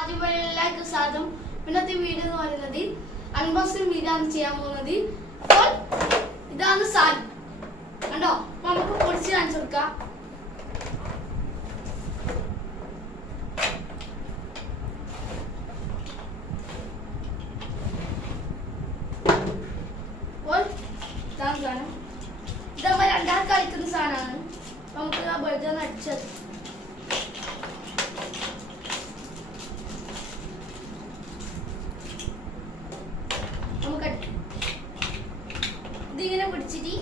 ആദ്യമായിട്ട് സ്വാഗതം. ഇന്നത്തെ വീഡിയോ എന്ന് പറയുന്നത് അൺബോക്സിംഗ് വീഡിയോ ആണ് ചെയ്യാൻ പോകുന്നത്. അപ്പോൾ ഇതാണ് സാധനം കണ്ടോ, നമുക്ക് പൊടിച്ച് കാണിച്ചു കൊടുക്കാം. അപ്പോൾ ഇതാണ് സാധനം. ഇത് നമ്മൾ രണ്ടാൾക്ക് കളിക്കുന്ന സാധനമാണ്. നമുക്ക് ആ ബർഗർ അടിച്ചത് ഇതിങ്ങനെ പിടിച്ചിട്ട്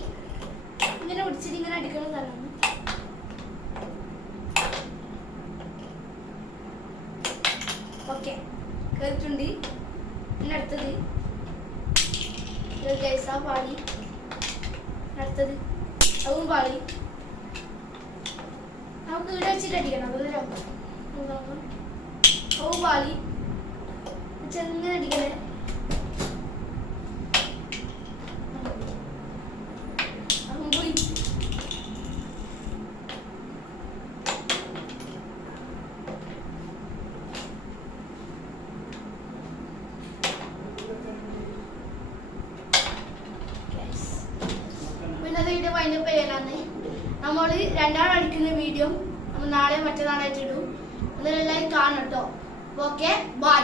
ഇങ്ങനെ അടിക്കുന്ന സ്ഥലമാണ്. ഓക്കെ കേട്ടിട്ടുണ്ട്. പിന്നെ അടുത്തത് ഗൈസാ പാളി, അടുത്തത് അതും പാളി. നമുക്ക് ഇവിടെ വെച്ചിട്ട് അടിക്കണം. അതും പാളി ചെങ്ങനെ അടിക്കണേ. പിന്നെ വീഡിയോ വൈൻഡപ്പ് ചെയ്യാനാണ്. നമ്മൾ രണ്ടാൾ അടിക്കുന്ന വീഡിയോ നമ്മൾ നാളെ മറ്റന്നാളായിട്ട് ഇടും. അതെല്ലാം കാണണം കേട്ടോ. Okay bye.